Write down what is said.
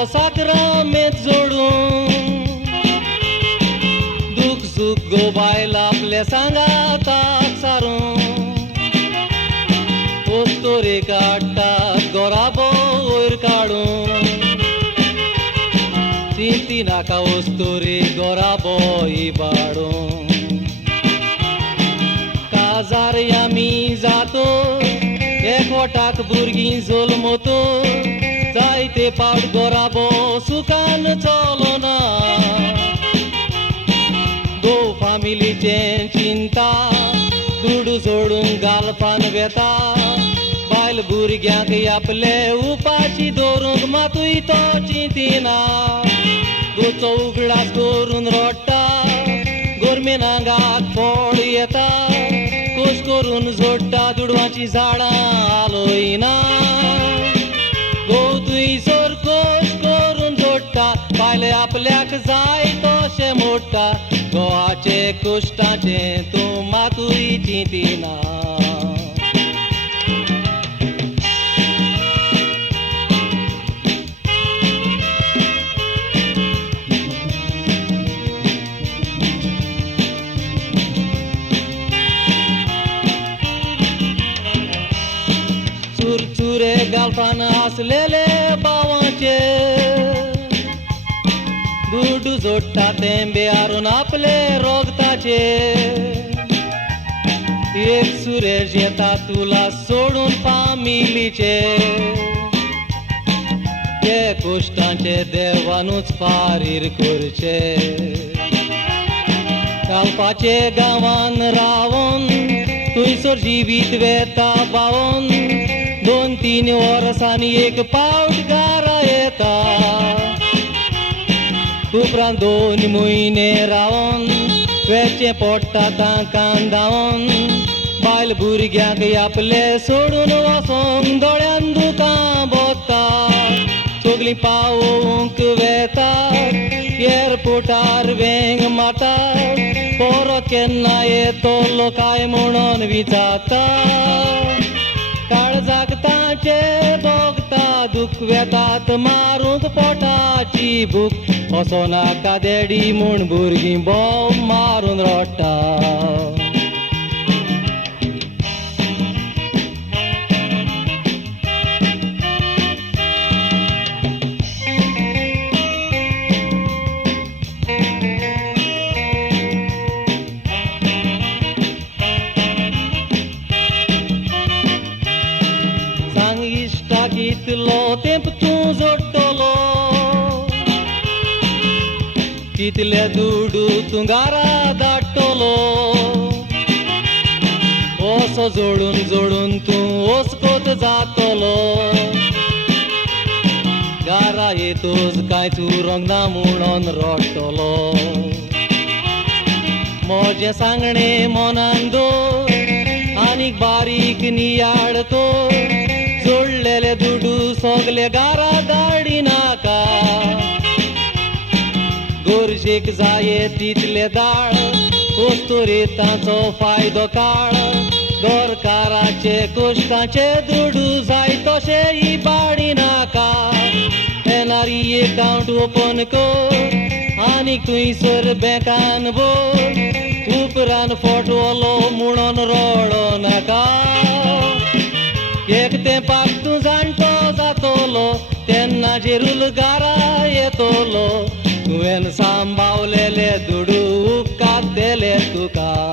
पोसाक रामेत जोडून दुख सुख गो बायल आपल्या सांगाताक सारून पोस्तोरे काडटात गोराबो वयर काडून चिंती नाका वस्तोरे गोराबो इबाडून काजार आमी जातो एकवटाक भुरगीं जल्मतो जायते पावट गोराबो सुखान चलोना दो फामिलीचे चिंता दूड सोडून गालपान वेता बायल भुरग्यांक आपले उपाशी दवरूंक मातूय तो चिंतिना गोचो उगडास करून रडटा गोरमेन आंगाक फोड येता कोश करून जोडटा दुडवाची झाडां आलोयना गोवतूय सोर कोश करून जोडटा बायले आपल्याक जाय तशें मोडटा गोवाचे कश्टाचे तूं मातूय चिंतिना चुरचुरे गालपान आसलेले बावांचे दूड जोडटा तेंबे हारून आपले रोगताचे एक सुरेश येता तुला सोडून फामिलीचे ते कश्टांचे देवानूच फारीर करचे कालपाचे गांवान रावून थंयसर जिवीत वेता बावून 2-3 वर्सांनी एक पावट घरा येता उपरांत 2 म्हयने रावून वेचें पडटा तांकां धांवून बायल भुरग्यांक आपले सोडून वचोंक दोळ्यान दुकां बोत्ता सगळीं पावोवंक वेता एअरपोर्टार वेंग मारता परत केन्ना येतलो काय म्हणून विचारता काळजाक तांचे दोगता दूख वेतात मारूंक पोटाची भूक असो नाका देडी म्हूण भुरगीं बोव मारून रडटा कितलो तेंप तूं जोडटलो कितले दुडू तूं घरा धाडटलो असो जोडून जोडून तूं वचकोत जातलो घरा येतोच कांयच उरोंक ना म्हणून रडटलो म्हजें सांगणें मनान दवर आनीक बारीक नियाळ कर जोडलेले दुडू सगले घरा धाडी नाका गोरजेक जाये तितले दाळ वस्तुरे ताचो फायदो काळ दोरकाराचे कश्टाचे दुडू जाय तशे इबाडी नाका एनआरई अकाउंट ओपन कर आनी खंयसर बँकान भर उपरांत फोटोलो म्हणून रडो नाका एक तेंपाक तूं जाणटो जातलो तेन्ना जेरूल घरा येतलो तुवें सांबाळलेले दुडू उपकार देले तुका